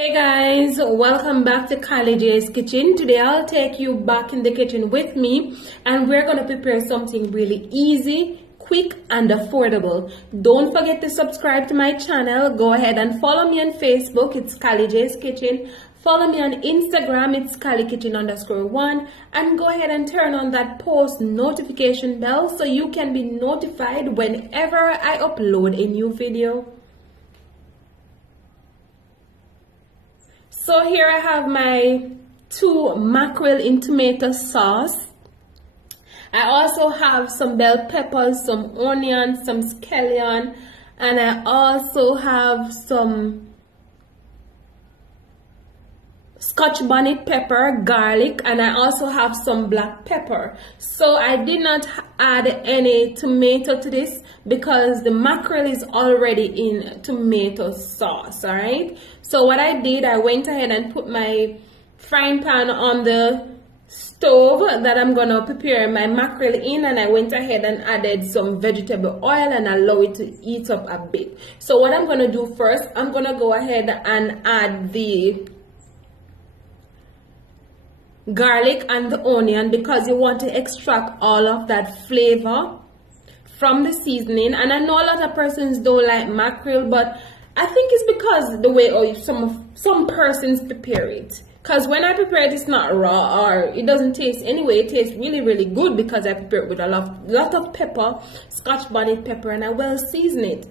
Hey guys, welcome back to Kylie J's Kitchen. Today I'll take you back in the kitchen with me and we're going to prepare something really easy, quick and affordable. Don't forget to subscribe to my channel. Go ahead and follow me on Facebook. It's Kylie J's Kitchen. Follow me on Instagram. It's KylieKitchen_1 and go ahead and turn on that post notification bell so you can be notified whenever I upload a new video. So here I have my 2 mackerel in tomato sauce. I also have some bell peppers, some onions, some scallion, and I also have some Scotch bonnet pepper, garlic, and I also have some black pepper. So I did not add any tomato to this because the mackerel is already in tomato sauce, all right? So what I did, I went ahead and put my frying pan on the stove that I'm gonna prepare my mackerel in, and I went ahead and added some vegetable oil and allow it to heat up a bit. So what I'm gonna do first, I'm gonna go ahead and add the garlic and the onion because you want to extract all of that flavor from the seasoning. And I know a lot of persons don't like mackerel, but I think it's because the way some persons prepare it. Because when I prepare it, it's not raw or it doesn't taste anyway. It tastes really good because I prepare it with a lot of pepper, Scotch bonnet pepper, and I well season it.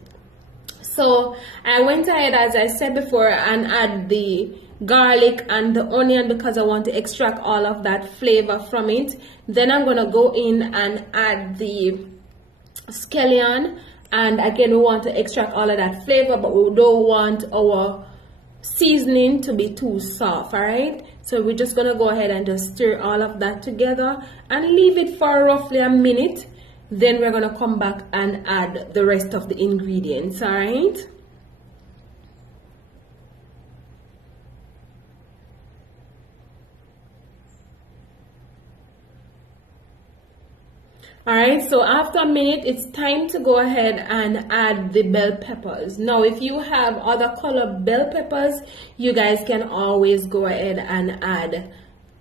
So I went ahead, as I said before, and add the garlic and the onion because I want to extract all of that flavor from it. Then I'm gonna go in and add the scallion, and again we want to extract all of that flavor, but we don't want our seasoning to be too soft, all right? So we're just gonna go ahead and just stir all of that together and leave it for roughly a minute. Then we're gonna come back and add the rest of the ingredients, all right? Alright, so after a minute, it's time to go ahead and add the bell peppers. Now, if you have other colored bell peppers, you guys can always go ahead and add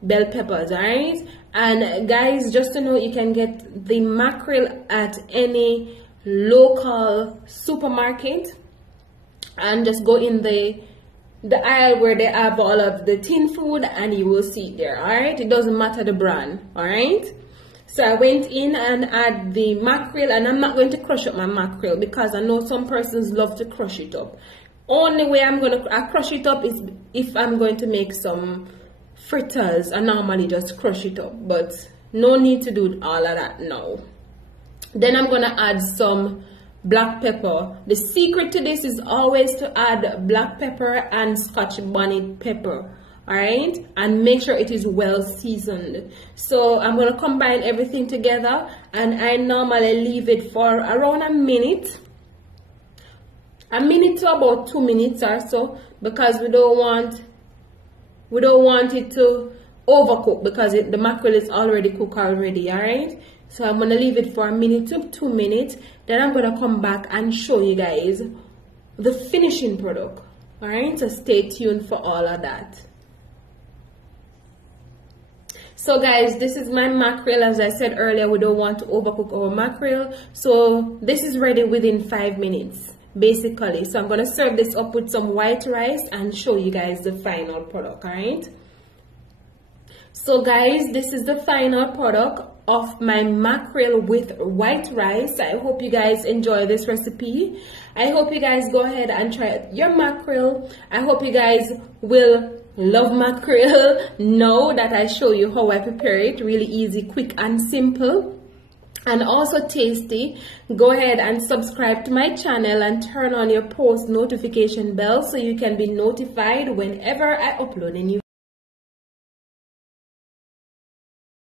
bell peppers, alright? And guys, just to know, you can get the mackerel at any local supermarket and just go in the aisle where they have all of the tin food and you will see it there, alright? It doesn't matter the brand, alright? So I went in and add the mackerel, and I'm not going to crush up my mackerel because I know some persons love to crush it up. Only way I crush it up is if I'm going to make some fritters. I normally just crush it up, but no need to do all of that now. Then I'm going to add some black pepper. The secret to this is always to add black pepper and Scotch bonnet pepper. Alright, and make sure it is well seasoned. So I'm going to combine everything together, and I normally leave it for around a minute to about 2 minutes or so, because we don't want it to overcook because the mackerel is already cooked already. Alright, so I'm going to leave it for a minute to 2 minutes. Then I'm going to come back and show you guys the finishing product. Alright, so stay tuned for all of that. So guys, this is my mackerel. As I said earlier, we don't want to overcook our mackerel. So this is ready within 5 minutes, basically. So I'm going to serve this up with some white rice and show you guys the final product, alright? So guys, this is the final product of my mackerel with white rice. I hope you guys enjoy this recipe. I hope you guys go ahead and try your mackerel. I hope you guys will love mackerel now that I show you how I prepare it. Really easy, quick and simple, and also tasty. Go ahead and subscribe to my channel and turn on your post notification bell so you can be notified whenever I upload a new